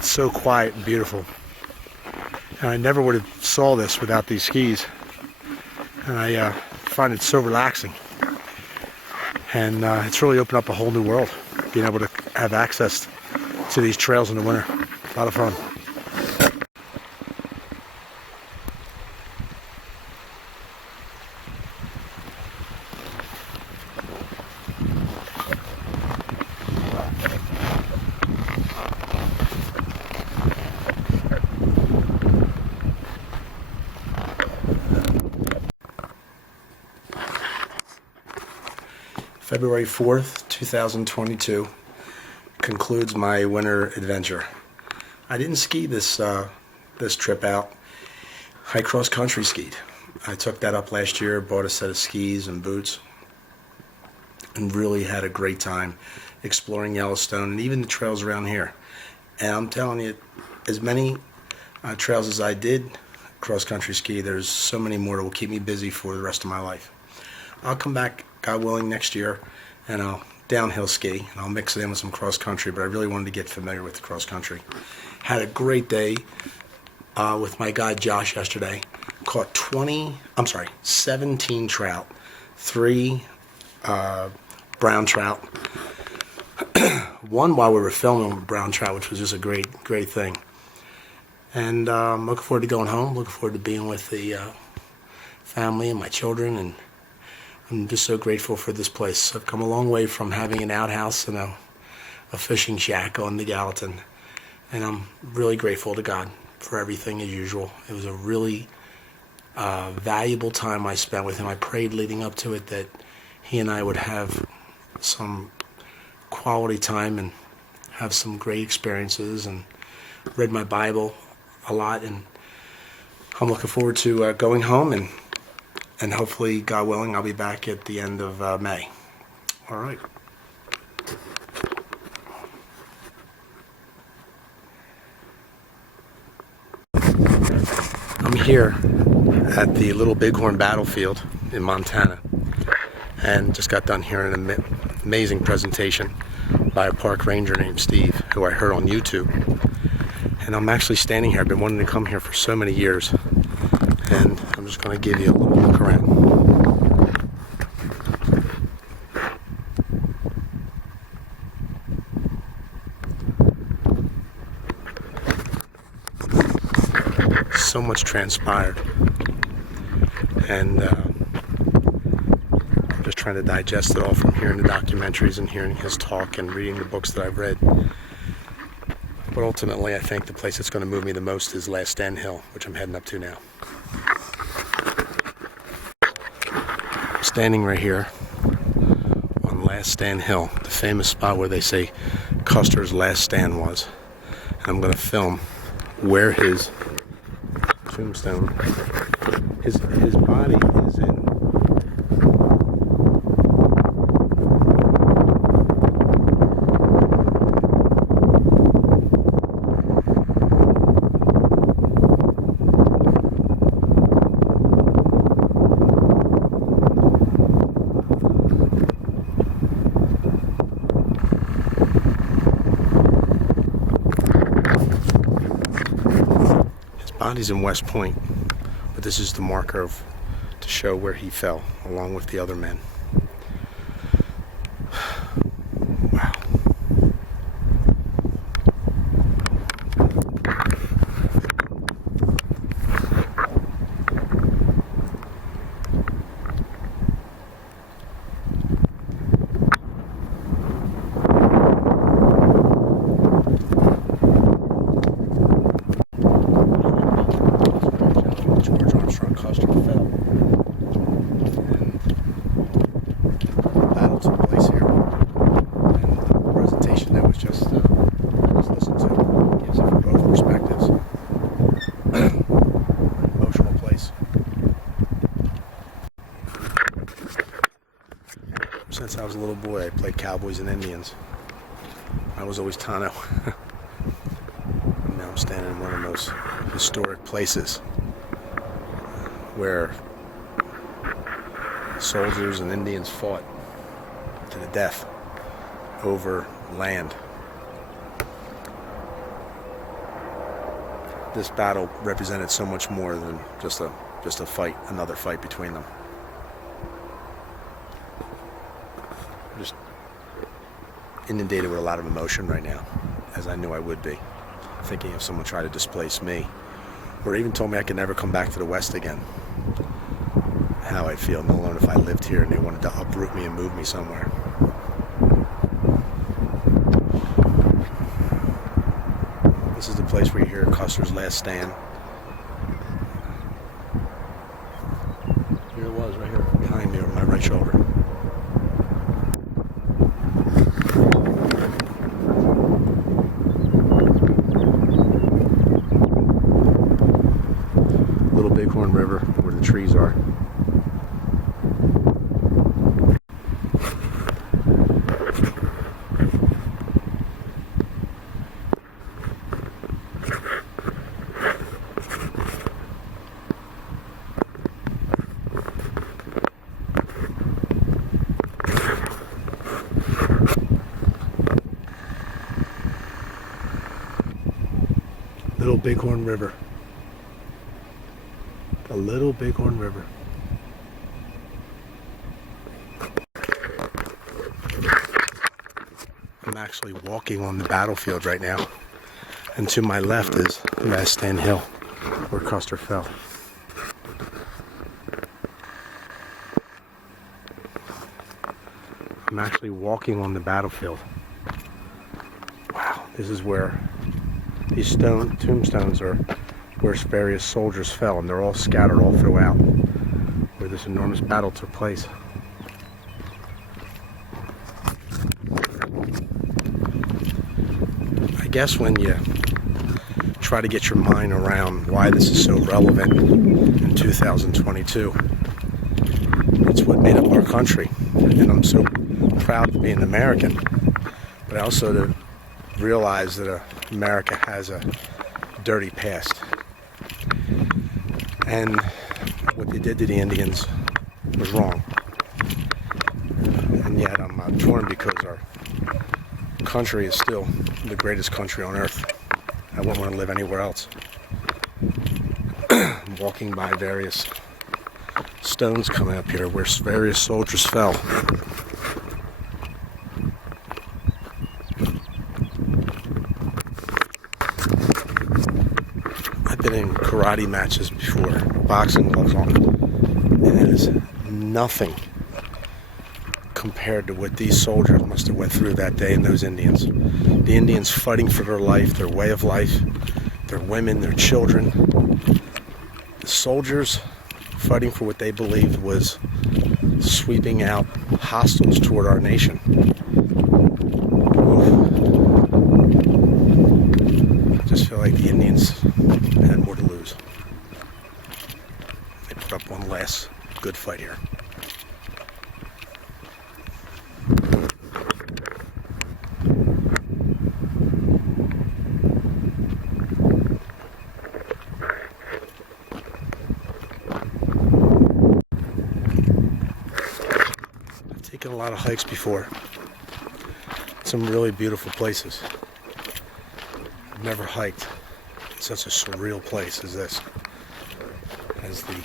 It's so quiet and beautiful. And I never would have saw this without these skis. And I find it so relaxing. And it's really opened up a whole new world, being able to have access to these trails in the winter. A lot of fun. February 4th, 2022 concludes my winter adventure. I didn't ski this trip out. I cross-country skied. I took that up last year, bought a set of skis and boots, and really had a great time exploring Yellowstone and even the trails around here. And I'm telling you, as many trails as I did cross-country ski, there's so many more that will keep me busy for the rest of my life. I'll come back, God willing, next year, and I'll downhill ski, and I'll mix it in with some cross-country, but I really wanted to get familiar with the cross-country. Had a great day with my guide Josh yesterday. Caught 17 trout, 3 brown trout, one while we were filming brown trout, which was just a great thing. And I'm looking forward to going home, looking forward to being with the family and my children, and I'm just so grateful for this place. I've come a long way from having an outhouse and a fishing shack on the Gallatin, and I'm really grateful to God for everything as usual. It was a really valuable time I spent with him. I prayed leading up to it that he and I would have some quality time and have some great experiences, and read my Bible a lot, and I'm looking forward to going home, and hopefully, God willing, I'll be back at the end of May. All right. I'm here at the Little Bighorn Battlefield in Montana, and just got done hearing an amazing presentation by a park ranger named Steve, who I heard on YouTube. And I'm actually standing here. I've been wanting to come here for so many years, and I'm just going to give you a little look around. So much transpired, and I'm just trying to digest it all from hearing the documentaries and hearing his talk and reading the books that I've read. But ultimately, I think the place that's going to move me the most is Last Stand Hill, which I'm heading up to now. I'm standing right here on Last Stand Hill, the famous spot where they say Custer's last stand was. And I'm going to film where his tombstone, his body is in. Body's in West Point, but this is the marker to show where he fell, along with the other men. Wow. Custer fell, and battle took place here. And the presentation that was just listened to gives it from both perspectives. Emotional place. Since I was a little boy, I played cowboys and Indians. I was always Tano. And now I'm standing in one of the most historic places where soldiers and Indians fought to the death over land. this battle represented so much more than just a fight, another fight between them. I'm just inundated with a lot of emotion right now, as I knew I would be, thinking if someone tried to displace me, or even told me I could never come back to the West again, how I'd feel, no alone if I lived here and they wanted to uproot me and move me somewhere. This is the place where you hear Custer's last stand. Here it was, right here behind me on my right shoulder. Little Bighorn River, where the trees are. Little Bighorn River. The Little Bighorn River. I'm actually walking on the battlefield right now, and to my left is Last Stand Hill, where Custer fell. I'm actually walking on the battlefield. Wow, this is where these tombstones are where various soldiers fell, and they're all scattered all throughout where this enormous battle took place. I guess when you try to get your mind around why this is so relevant in 2022, it's what made up our country. And I'm so proud to be an American, but also to realize that America has a dirty past. And what they did to the Indians was wrong. And yet I'm torn because our country is still the greatest country on earth. I wouldn't want to live anywhere else. I'm walking by various stones coming up here where various soldiers fell. I've been in karate matches before, boxing gloves on, and it is nothing compared to what these soldiers must have went through that day, and those Indians. The Indians fighting for their life, their way of life, their women, their children. The soldiers fighting for what they believed was sweeping out hostiles toward our nation. I just feel like the Indians had more to lose. They put up one last good fight here. Taken a lot of hikes before. Some really beautiful places. I've never hiked in such a surreal place as this, as the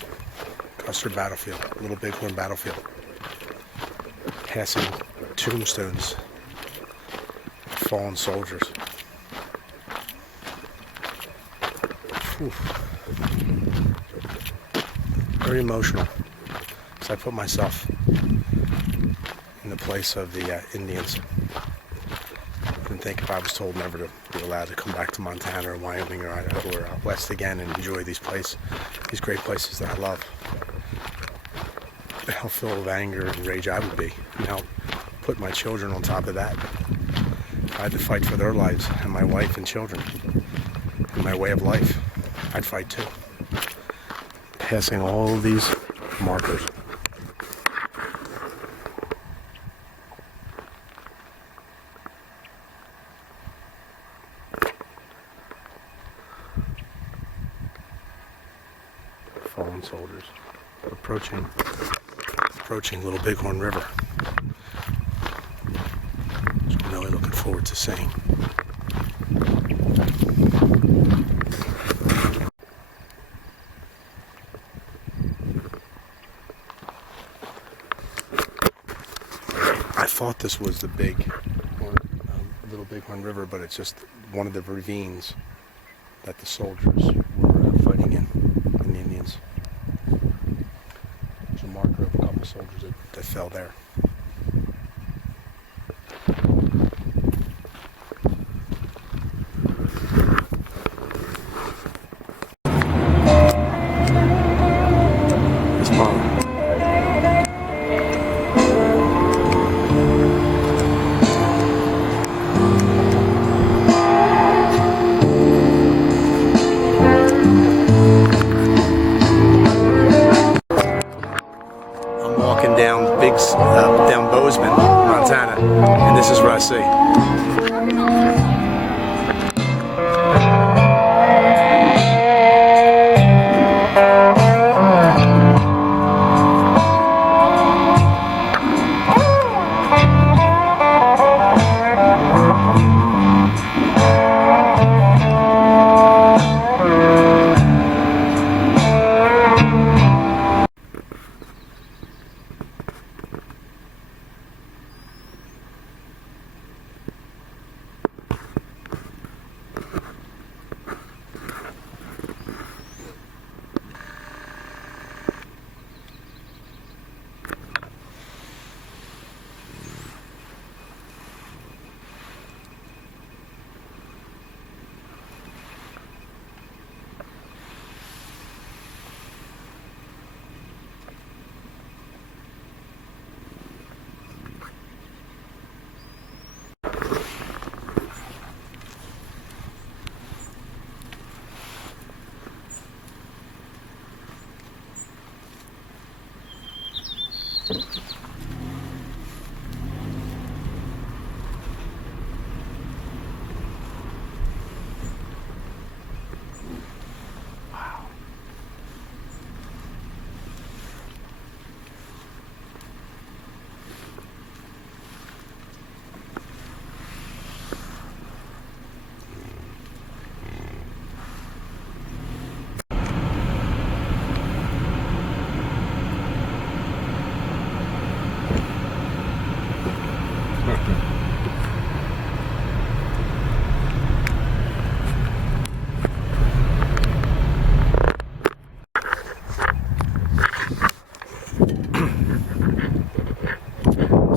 Custer battlefield, Little Bighorn battlefield. Passing tombstones of fallen soldiers. Whew. Very emotional, because I put myself in the place of the Indians. And think if I was told never to be allowed to come back to Montana or Wyoming or Idaho or out west again and enjoy these great places that I love, how full of anger and rage I would be. And how put my children on top of that. If I had to fight for their lives and my wife and children and my way of life, I'd fight too. Passing all of these markers. Fallen soldiers approaching Little Bighorn River. So I'm really looking forward to seeing. thought this was the Little Bighorn River, but it's just one of the ravines that the soldiers were fighting in, the Indians. There's a marker of a couple of soldiers that fell there. Down Bozeman, Montana, and this is where I see.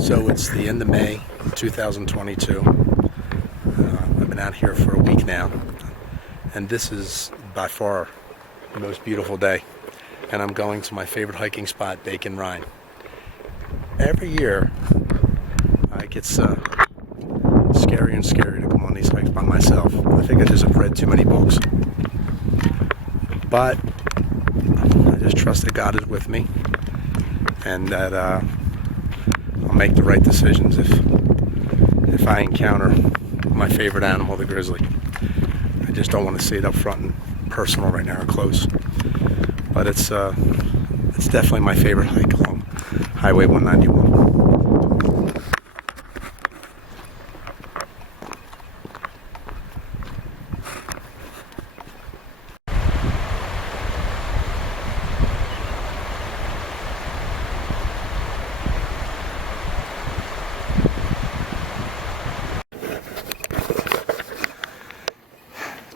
So it's the end of May 2022. I've been out here for a week now, and this is by far the most beautiful day. And I'm going to my favorite hiking spot, Bacon Rhine. Every year, it gets scarier and scarier to come on these hikes by myself. I think I just have read too many books. But I just trust that God is with me, and that I'll make the right decisions if I encounter my favorite animal, the grizzly. I just don't want to see it up front and personal right now or close. But it's definitely my favorite hike along Highway 191.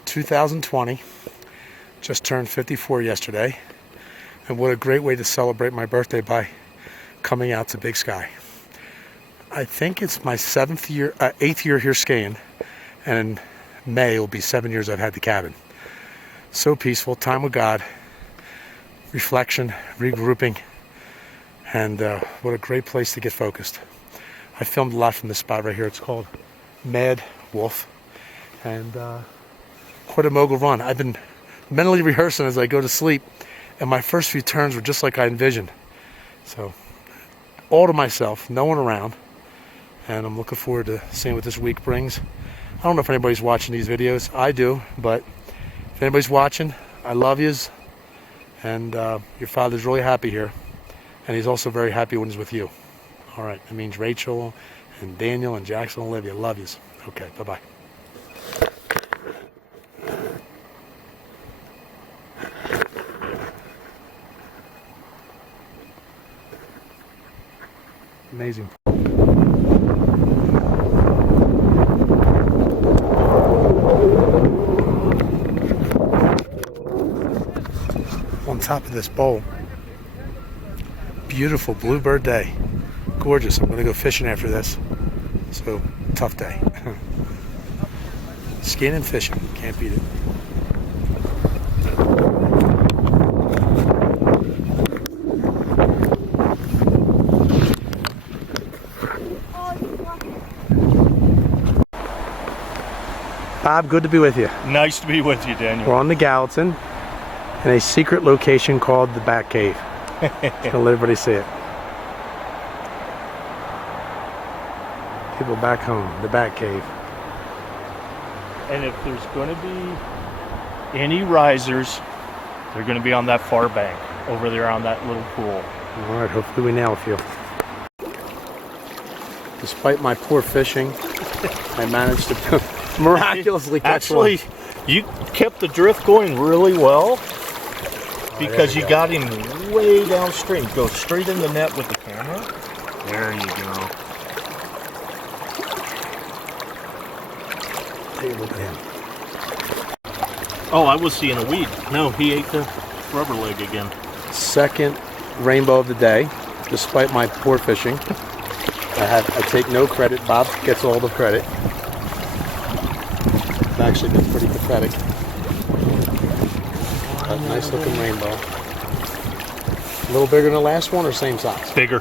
2020, just turned 54 yesterday, and what a great way to celebrate my birthday by coming out to Big Sky. I think it's my 8th year here skiing, and in May it will be 7 years I've had the cabin. So peaceful, time with God, reflection, regrouping, and what a great place to get focused. I filmed a lot from this spot right here. It's called Mad Wolf, and quite a mogul run. I've been mentally rehearsing as I go to sleep, and my first few turns were just like I envisioned. So, all to myself, no one around, and I'm looking forward to seeing what this week brings. I don't know if anybody's watching these videos. I do, but if anybody's watching, I love yous, and your father's really happy here, and he's also very happy when he's with you. All right, that means Rachel and Daniel and Jackson and Olivia, love yous. Okay, bye-bye. Amazing. top of this bowl. Beautiful bluebird day. Gorgeous. I'm going to go fishing after this. So, tough day. Skiing and fishing. Can't beat it. Bob, good to be with you. Nice to be with you, Daniel. We're on the Gallatin in a secret location called the Bat Cave. Just gonna let everybody see it. People back home, the Bat Cave. And if there's going to be any risers, they're going to be on that far bank over there on that little pool. All right, hopefully we nail a few. Despite my poor fishing, I managed to miraculously catch one. Actually, you kept the drift going really well because you got him way downstream. Go straight in the net with the camera. There you go. Take a look at him. Oh, I was seeing a weed. No, he ate the rubber leg again. Second rainbow of the day, despite my poor fishing. I take no credit. Bob gets all the credit. It's actually been pretty pathetic. But nice looking rainbow. A little bigger than the last one or same size? Bigger.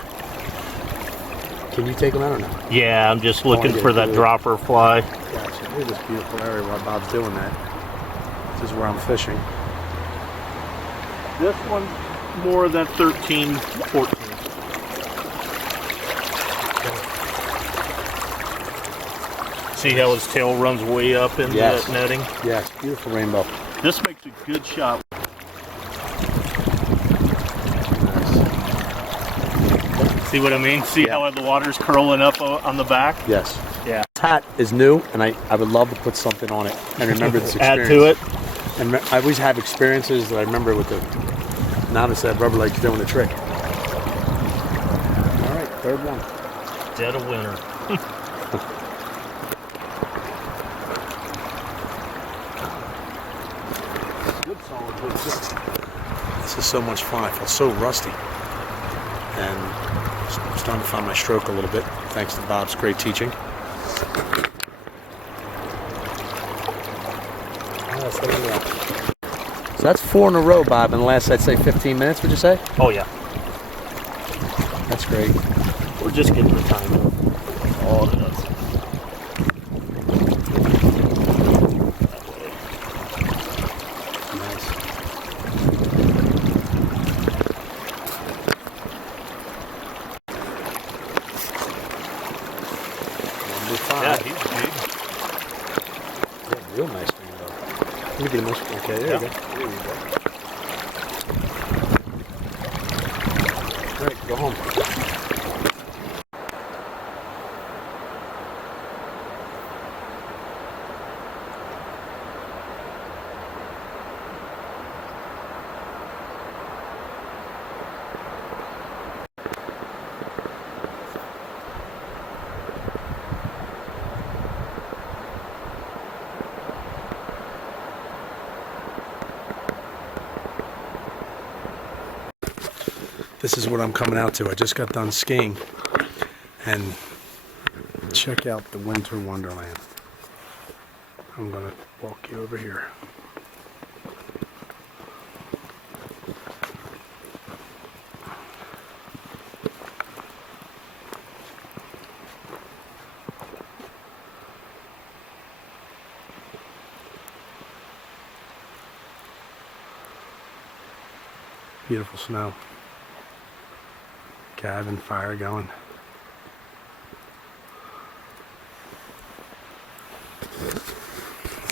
Can you take them out or no? Yeah, I'm just looking for that dropper fly. Gotcha. Look at this beautiful area while Bob's doing that. This is where I'm fishing. This one's more than 13, 14. See how his tail runs way up in the netting? Yes, beautiful rainbow. This makes a good shot. See what I mean? See how the water's curling up on the back? Yes. Yeah. This hat is new, and I would love to put something on it and remember this experience. Add to it. And I always have experiences that I remember with the novice that rubber legs doing the trick. All right, third one. Dead of winter. Good solid wood. This is so much fun. I feel so rusty. And I'm starting to find my stroke a little bit, thanks to Bob's great teaching. So that's 4 in a row, Bob, in the last, I'd say, 15 minutes, would you say? Oh, yeah. That's great. We're just getting the time. Oh, it does. Nice. Yeah, he's big. Yeah, real nice rainbow. Let me get him this. Okay, there you go. There you go. All right, go home. This is what I'm coming out to. I just got done skiing, and check out the winter wonderland. I'm gonna walk you over here. Beautiful snow. Cabin fire going.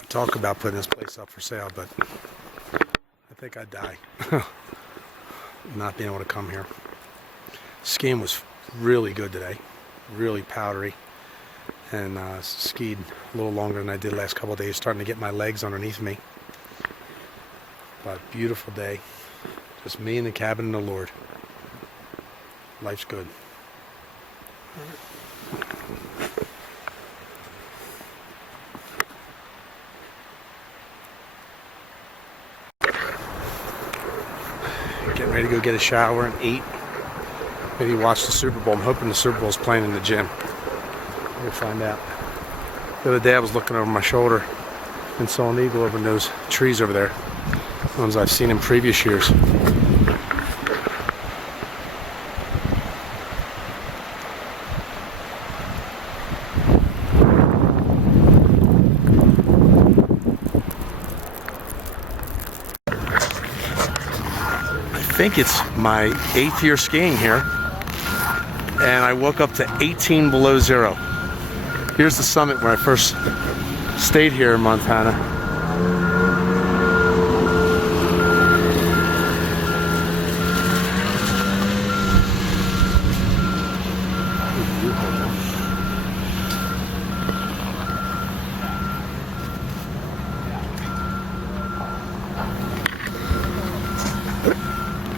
Talk about putting this place up for sale, but I think I'd die not being able to come here. Skiing was really good today, really powdery, and skied a little longer than I did the last couple of days, starting to get my legs underneath me. But beautiful day, just me and the cabin and the Lord. Life's good. ready to go get a shower and eat. Maybe watch the Super Bowl. I'm hoping the Super Bowl's playing in the gym. We'll find out. The other day I was looking over my shoulder and saw an eagle over those trees over there. Ones I've seen in previous years. I think it's my 8th year skiing here, and I woke up to 18 below zero. Here's the summit where I first stayed here in Montana.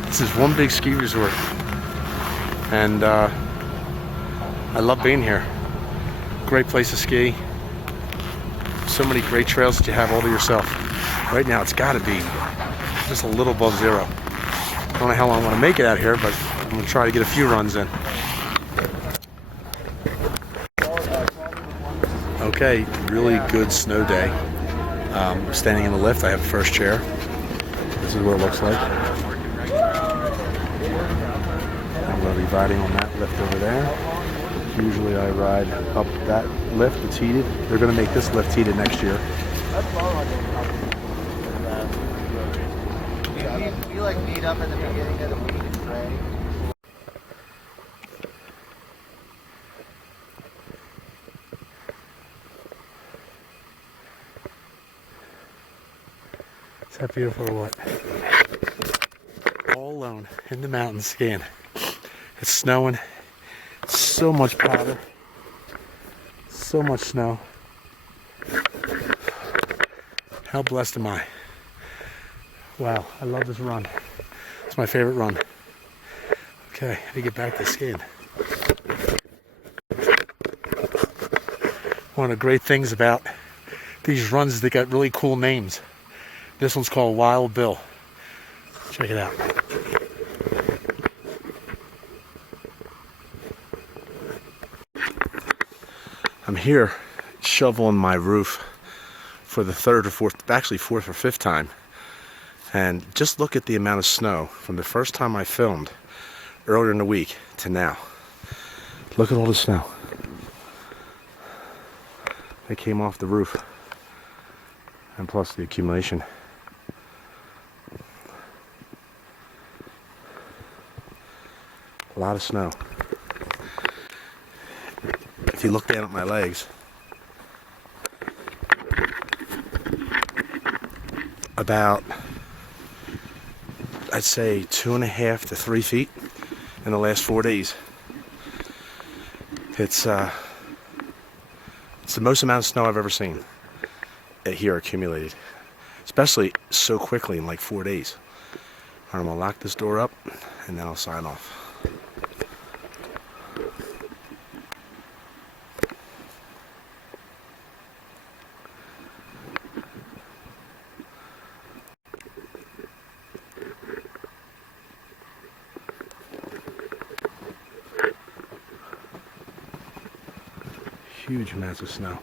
This is one big ski resort, and I love being here. Great place to ski. So many great trails that you have all to yourself. Right now it's got to be just a little above zero. I don't know how long I want to make it out here, but I'm going to try to get a few runs in. Okay, really good snow day. I'm standing in the lift. I have a first chair. This is what it looks like. I'm going to be riding on that lift over there. Usually I ride up that lift. It's heated. They're going to make this lift heated next year. You like meet up in the beginning of the week and pray? Is that beautiful or what? All alone in the mountains skiing. It's snowing. So much powder. So much snow. How blessed am I? Wow, I love this run. It's my favorite run. Okay, I need to get back to skiing. One of the great things about these runs is they got really cool names. This one's called Wild Bill. Check it out. I'm here shoveling my roof for the third or fourth, actually fourth or fifth time. And just look at the amount of snow from the first time I filmed earlier in the week to now. Look at all the snow that came off the roof. And plus the accumulation. A lot of snow. If you look down at my legs, about, I'd say 2.5 to 3 feet in the last 4 days. It's the most amount of snow I've ever seen here accumulated, especially so quickly in like 4 days. All right, I'm gonna lock this door up and then I'll sign off. Huge amounts of snow.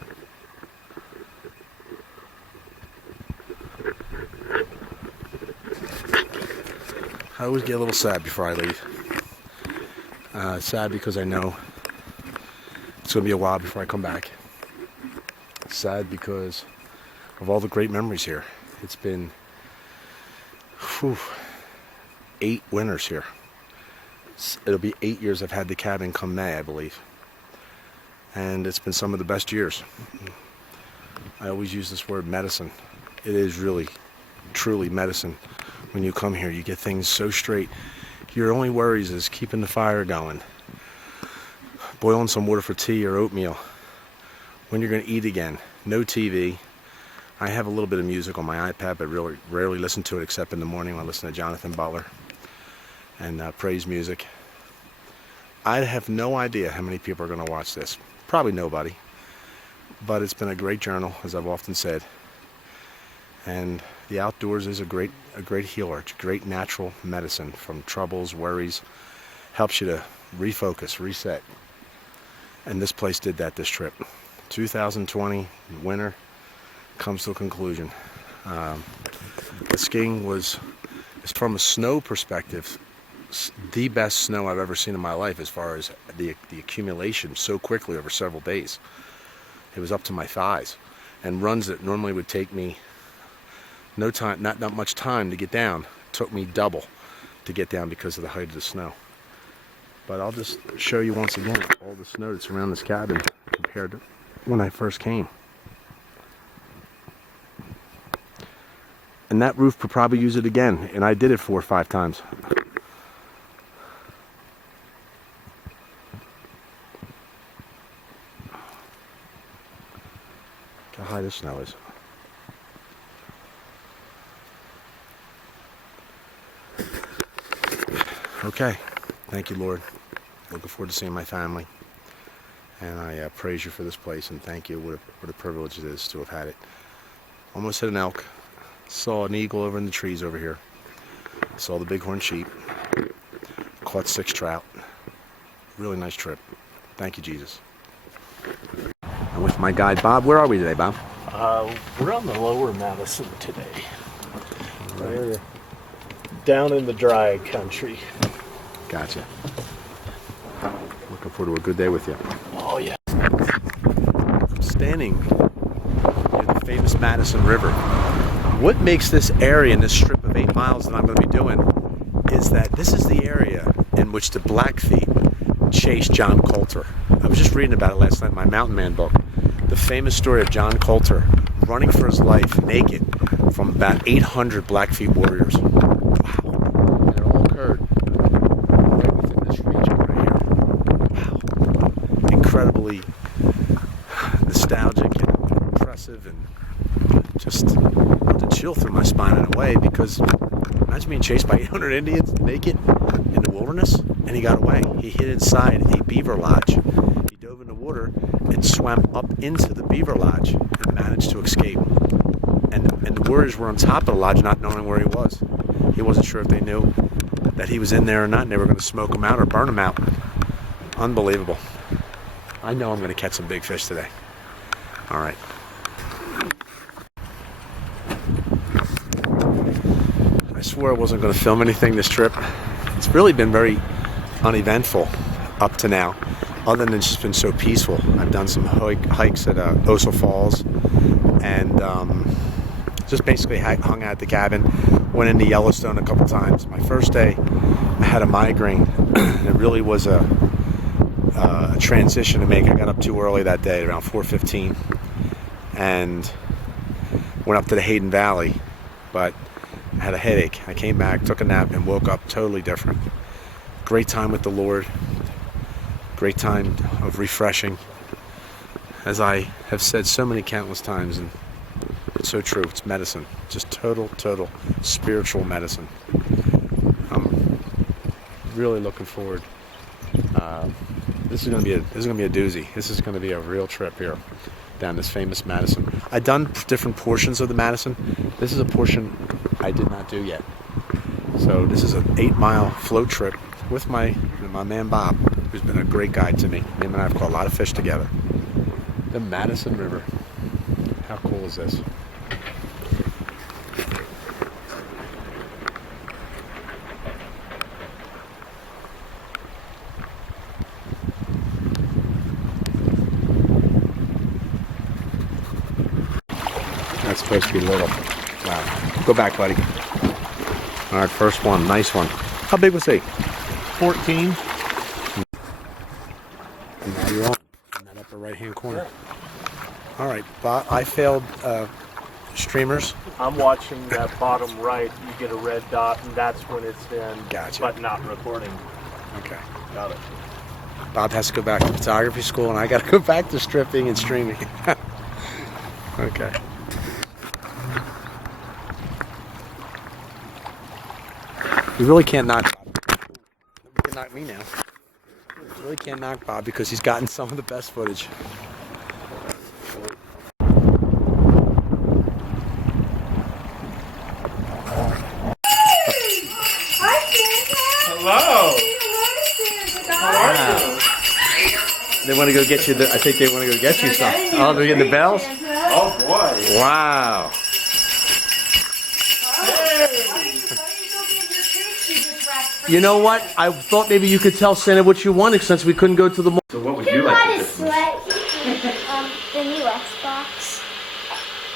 I always get a little sad before I leave. Sad because I know it's going to be a while before I come back. Sad because of all the great memories here. It's been 8 winters here. It'll be 8 years I've had the cabin come May, I believe. And it's been some of the best years. I always use this word medicine. It is really, truly medicine. When you come here, you get things so straight. Your only worries is keeping the fire going, boiling some water for tea or oatmeal, when you're going to eat again. No TV. I have a little bit of music on my iPad, but really rarely listen to it except in the morning when I listen to Jonathan Butler and praise music. I have no idea how many people are going to watch this. Probably nobody. But it's been a great journal, as I've often said. And the outdoors is a great healer. It's a great natural medicine from troubles, worries. Helps you to refocus, reset. And this place did that this trip. 2020 winter comes to a conclusion. The skiing was, from a snow perspective, the best snow I've ever seen in my life, as far as the accumulation so quickly over several days. It was up to my thighs, and runs that normally would take me no time, not much time to get down, took me double to get down because of the height of the snow. But I'll just show you once again all the snow that's around this cabin compared to when I first came. And that roof could probably use it again, and I did it 4 or 5 times. Look how high this snow is. Okay, thank you, Lord. Looking forward to seeing my family. And I praise you for this place, and thank you. What a privilege it is to have had it. Almost hit an elk. Saw an eagle over in the trees over here. Saw the bighorn sheep. Caught 6 trout. Really nice trip. Thank you, Jesus. I'm with my guide, Bob. Where are we today, Bob? We're on the lower Madison today. We're down in the dry country. Gotcha. Looking forward to a good day with you. Oh, yeah. I'm standing near the famous Madison River. What makes this area and this strip of 8 miles that I'm going to be doing is that this is the area in which the Blackfeet chased John Coulter. I was just reading about it last night in my Mountain Man book. The famous story of John Coulter running for his life naked from about 800 Blackfeet warriors. Wow. And it all occurred right within this region right here. Wow. Incredibly nostalgic and impressive, and just to chill through my spine in a way, because imagine being chased by 800 Indians naked in the wilderness, and he got away. He hid inside a beaver lodge. He dove in the water and swam up into the beaver lodge and managed to escape. And the warriors were on top of the lodge, not knowing where he was. He wasn't sure if they knew that he was in there or not, and they were going to smoke him out or burn him out. Unbelievable. I know I'm going to catch some big fish today. All right. I swore I wasn't going to film anything this trip. It's really been very uneventful up to now, other than it's just been so peaceful. I've done some hikes at Oso Falls, and just basically hung out at the cabin. Went into Yellowstone a couple times. My first day, I had a migraine. It really was a transition to make. I got up too early that day, around 4:15, and went up to the Hayden Valley, but I had a headache. I came back, took a nap, and woke up totally different. Great time with the Lord. Great time of refreshing. As I have said so many countless times, and it's so true, it's medicine. Just total spiritual medicine. I'm really looking forward. This is gonna be a doozy. This is gonna be a real trip here down this famous Madison. I've done different portions of the Madison. This is a portion I did not do yet. So this is an 8-mile float trip with my man Bob, who's been a great guide to me. Him and I have caught a lot of fish together. The Madison River. How cool is this? That's supposed to be little. Wow. Go back, buddy. All right, first one. Nice one. How big was he? 14. And now you're on in that upper right-hand corner. All right, Bob, I failed streamers. I'm watching that bottom right. You get a red dot, and that's when it's in, Gotcha. but not recording. Okay. Got it. Bob has to go back to photography school, and I got to go back to stripping and streaming. Okay. You really can't knock Bob. You can knock me now. You really can't knock Bob because he's gotten some of the best footage. want to go get you. I think they want to go get you something. Oh, they're getting the bells. Oh boy. Wow. You know what? I thought maybe you could tell Santa what you wanted since we couldn't go to the mall. So what would You you can like buy for this Christmas? sweat. The new Xbox.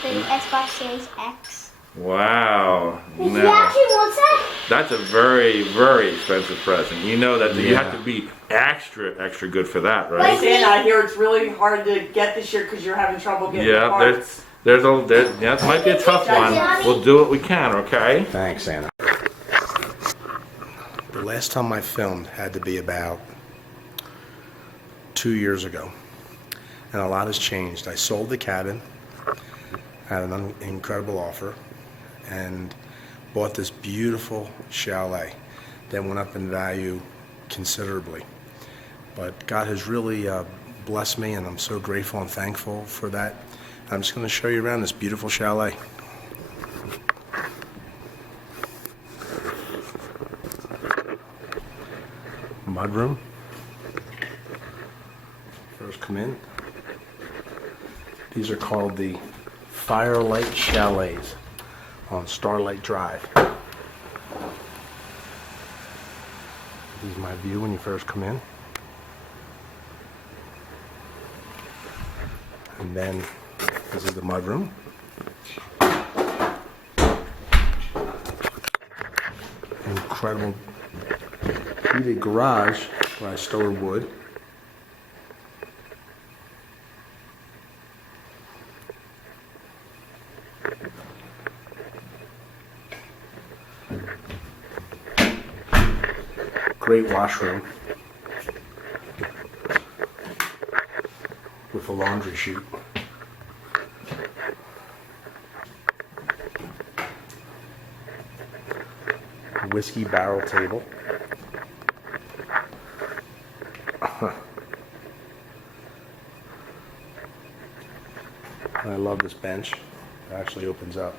The Xbox Series X. Wow. He Now, actually wants that? that's a very, very expensive present. You know that you Yeah. have to be extra good for that, Like right? me. And I hear it's really hard to get this year because you're having trouble getting Yeah, parts. that might be a tough one. We'll do what we can, okay? Thanks, Santa. The last time I filmed had to be about 2 years ago, and a lot has changed. I sold the cabin, had an incredible offer, and bought this beautiful chalet that went up in value considerably. But God has really blessed me, and I'm so grateful and thankful for that. I'm just going to show you around this beautiful chalet. Mudroom. First come in. These are called the Firelight Chalets on Starlight Drive. This is my view when you first come in. And then this is the mudroom. Incredible heated garage where I store wood. Great washroom with a laundry chute. Whiskey barrel table. I love this bench. It actually opens up.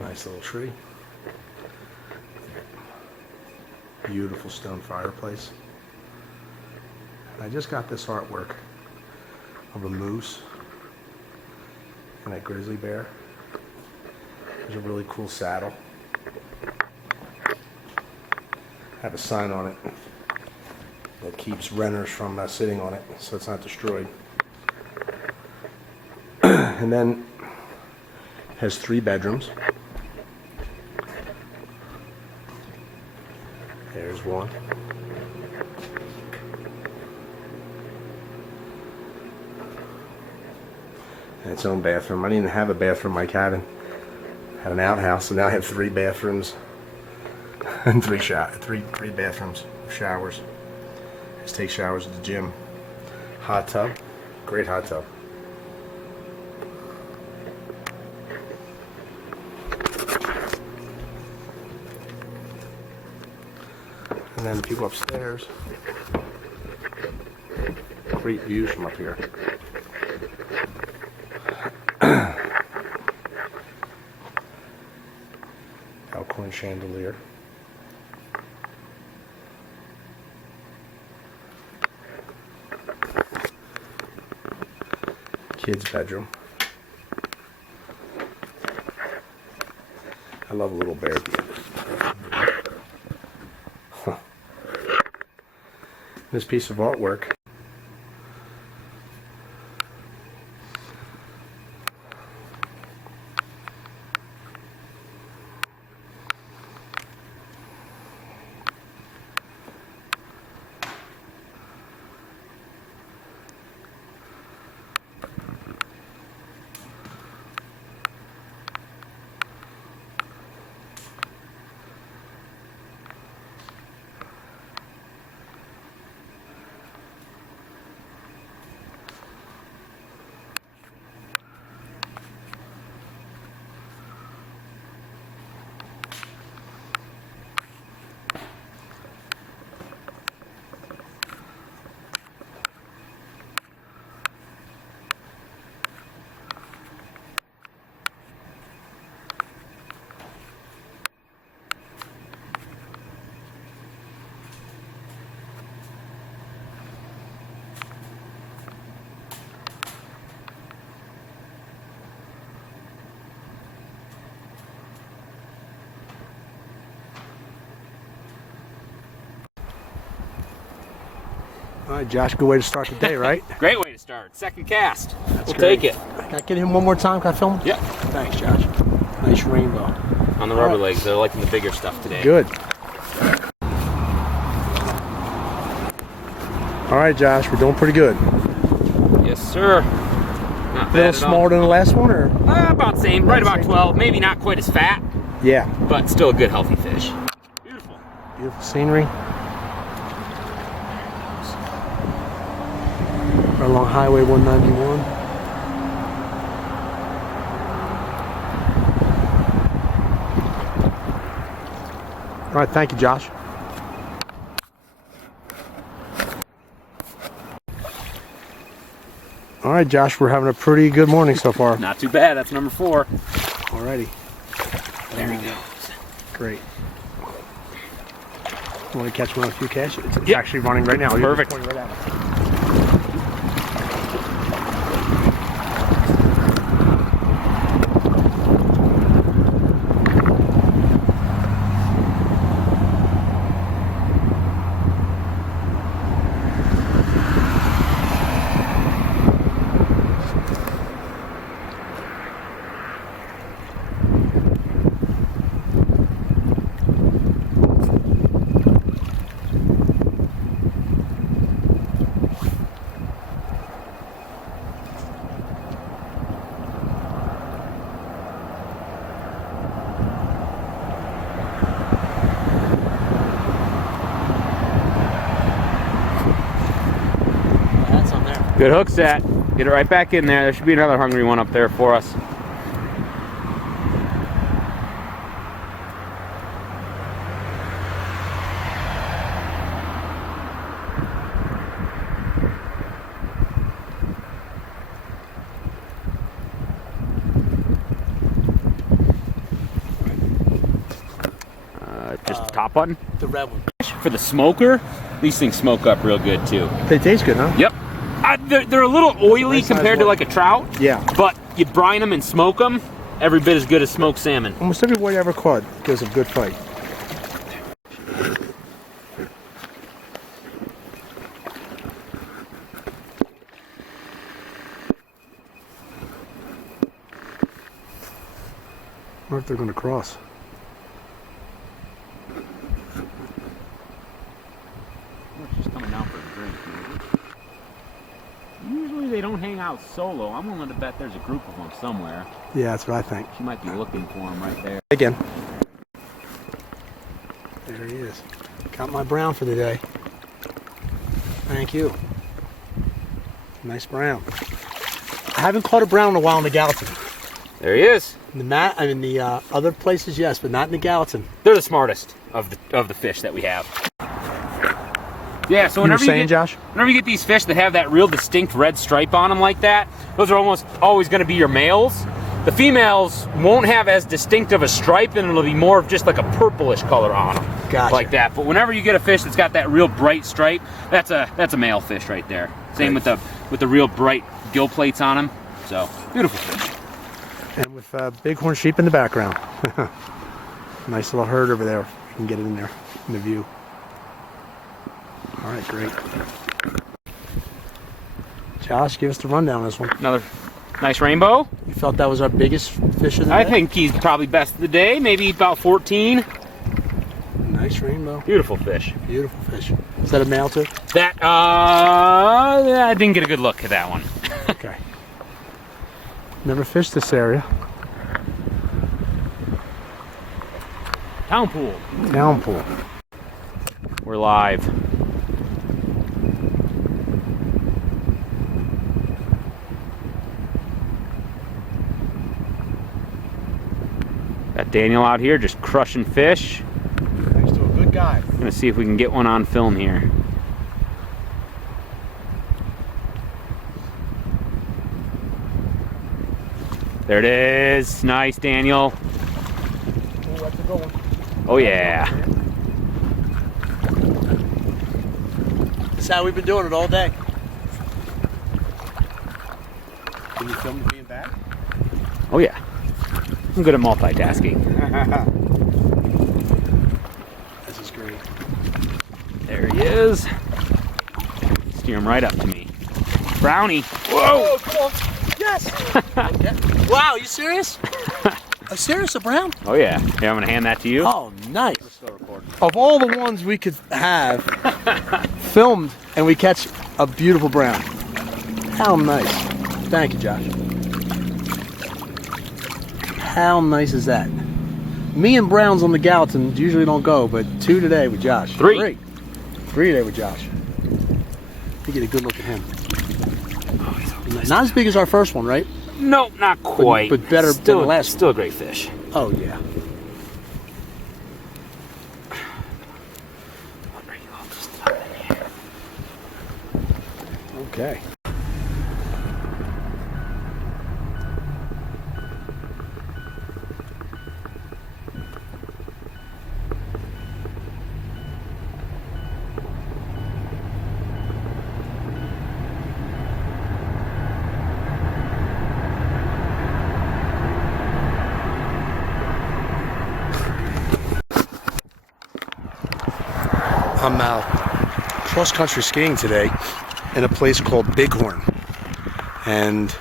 Nice little tree. Beautiful stone fireplace. I just got this artwork of a moose and a grizzly bear. There's a really cool saddle. Have a sign on it that keeps renters from sitting on it so it's not destroyed. And then has 3 bedrooms. There's one. And its own bathroom. I didn't even have a bathroom in my cabin. I had an outhouse, so now I have 3 bathrooms and 3 bathrooms, showers. Just take showers at the gym. Hot tub, great hot tub. And then if you go upstairs, great views from up here. Alcorn chandelier. Kid's bedroom. I love a little bear. Huh. This piece of artwork. All right, Josh, good way to start the day, right? Great way to start. Second cast. We'll great. take it. Can I get him one more time? Can I film him? Yeah. Thanks, Josh. Nice rainbow. On the rubber legs. They're liking the bigger stuff today. Good. All right, Josh, we're doing pretty good. Yes, sir. Not A bad little at all. smaller than the last one, or? About same. Right about 12. Maybe not quite as fat, Yeah. but still a good, healthy fish. Beautiful. Beautiful scenery. Right along Highway 191. All right, thank you, Josh. All right, Josh, we're having a pretty good morning so far. Not too bad. That's number 4. Alrighty. There he goes. Great. You want to catch one of a few cash? It's Yep. actually running right now. You're Perfect. just pointing right at it. That's on there. Good hook set. Get it right back in there. There should be another hungry one up there for us. Just the top button. The red one. For the smoker, these things smoke up real good too. They taste good, huh? Yep. They're a little oily Nice size compared to one. like a trout. Yeah. But you brine them and smoke them, every bit as good as smoked salmon. Almost every white I ever caught gives a good fight. I wonder if they're going to cross. She's coming down for a drink. Usually they don't hang out solo. I'm willing to bet there's a group of them somewhere. Yeah, that's what I think. She might be looking for them right there. Again. There he is. Got my brown for the day. Thank you. Nice brown. I haven't caught a brown in a while in the Gallatin. There he is. In the other places, yes, but not in the Gallatin. They're the smartest of the fish that we have. Yeah, so You were whenever saying, Josh? whenever you get these fish that have that real distinct red stripe on them like that, those are almost always going to be your males. The females won't have as distinct of a stripe, and it'll be more of just like a purplish color on them. Gotcha. Like that. But whenever you get a fish that's got that real bright stripe, that's a male fish right there. Same with the real bright gill plates on them. So beautiful fish. And with bighorn sheep in the background. Nice little herd over there. You can get it in there in the view. All right, great. Josh, give us the rundown on this one. Another nice rainbow. You felt that was our biggest fish of the I day? think he's probably best of the day, maybe about 14. Nice rainbow. Beautiful fish. Beautiful fish. Is that a male too? That, I didn't get a good look at that one. Okay. Never fished this area. Town pool. Town pool. We're live. Got Daniel out here just crushing fish. Thanks to a good guy. Gonna see if we can get one on film here. There it is. Nice, Daniel. Oh, that's a good one. Oh yeah. That's how we've been doing it all day. Can you film me being back? Oh yeah. I'm good at multitasking. This is great. There he is. steer him right up to me. Brownie. Whoa! Come on. Yes. Okay. Wow, you serious? A serious, a brown? Oh yeah. Yeah, I'm gonna hand that to you. Oh, nice. Of all the ones we could have filmed and we catch a beautiful brown. How nice. Thank you, Josh. How nice is that? Me and browns on the Gallatin usually don't go, but 2 today with Josh. 3. 3 today with Josh. You get a good look at him. Not as big as our first one, right? No, not quite. But better than the last. Still a great fish. Oh yeah. Okay. I'm cross-country skiing today in a place called Bighorn, and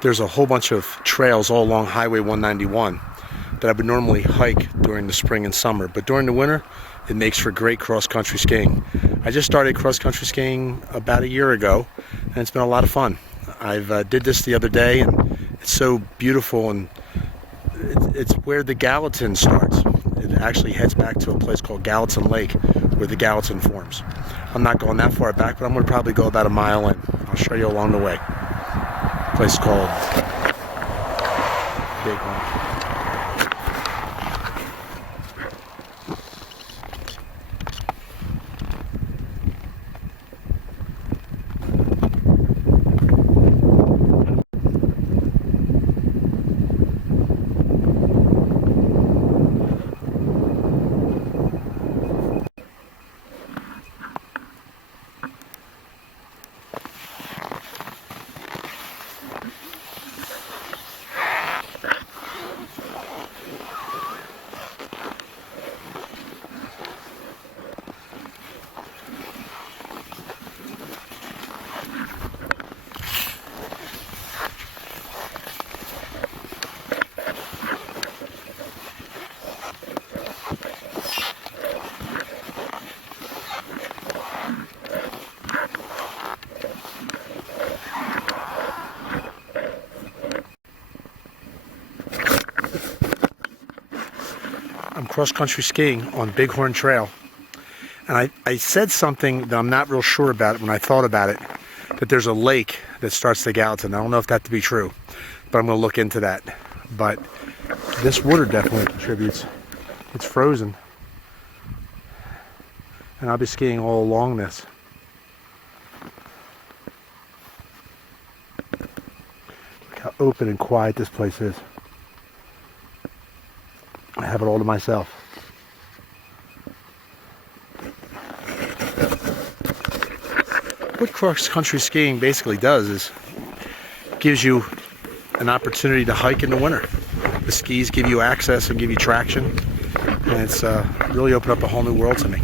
there's a whole bunch of trails all along Highway 191 that I would normally hike during the spring and summer, but during the winter it makes for great cross-country skiing. I just started cross-country skiing about a year ago, and it's been a lot of fun. I've did this the other day, and it's so beautiful, and it's where the Gallatin starts. It actually heads back to a place called Gallatin Lake, where the Gallatin forms. I'm not going that far back, but I'm going to probably go about a mile in. I'll show you along the way. A place called Bighorn. I'm cross-country skiing on Bighorn Trail, and I said something that I'm not real sure about when I thought about it, that there's a lake that starts the Gallatin. I don't know if that to be true, but I'm going to look into that. But this water definitely contributes. It's frozen, and I'll be skiing all along this. Look how open and quiet this place is. I have it all to myself. What cross-country skiing basically does is gives you an opportunity to hike in the winter. The skis give you access and give you traction, and it's really opened up a whole new world to me.